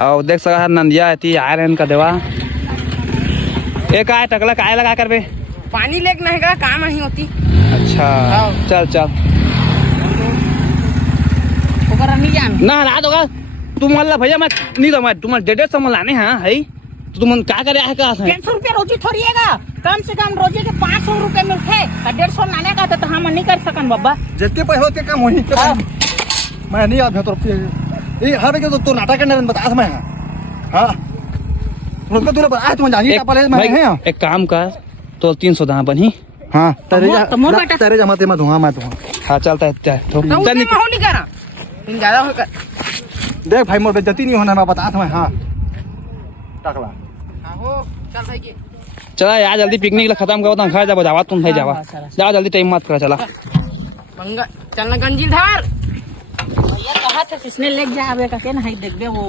और देख सका नंदिया थी आयरन का देवा एक आए टकला काय लगा कर बे पानी लेक नहीं का काम नहीं होती। अच्छा चल चल नहीं जान ना रात होगा तुम मल्ला भैया मैं नहीं तो मैं तुम्हारे 150 सामान लाने हैं है तो तुम क्या करे है का 150 रुपया रोजी थोड़ी है कम से कम रोजी के 500 रुपए मिलते 150 लाने का तो हम नहीं कर सकन बाबा जितने पैसे होते कम वही मैं नहीं आता तो ये हर के तो नाटक करने बता मैं हां उसको तूने बताया तुम जानिए क्या पहले मैं है एक काम कर तो 300 दाम बनी हां तेरे जमाते में दूंगा मैं तो हां चलता है तो चल नहीं करा तुम ज्यादा होकर देख भाई मोर बेइज्जती नहीं होना मैं बता मैं हां टकला हो चल भाई के चला यार जल्दी पिकनिक खत्म करो तुम घर जाओ जावा तुम भाई जावा जा जल्दी टाइम मत करा चला मंगा चलना गंजील धार भैया कहा था किसने लेके जावे का के ना देख बे वो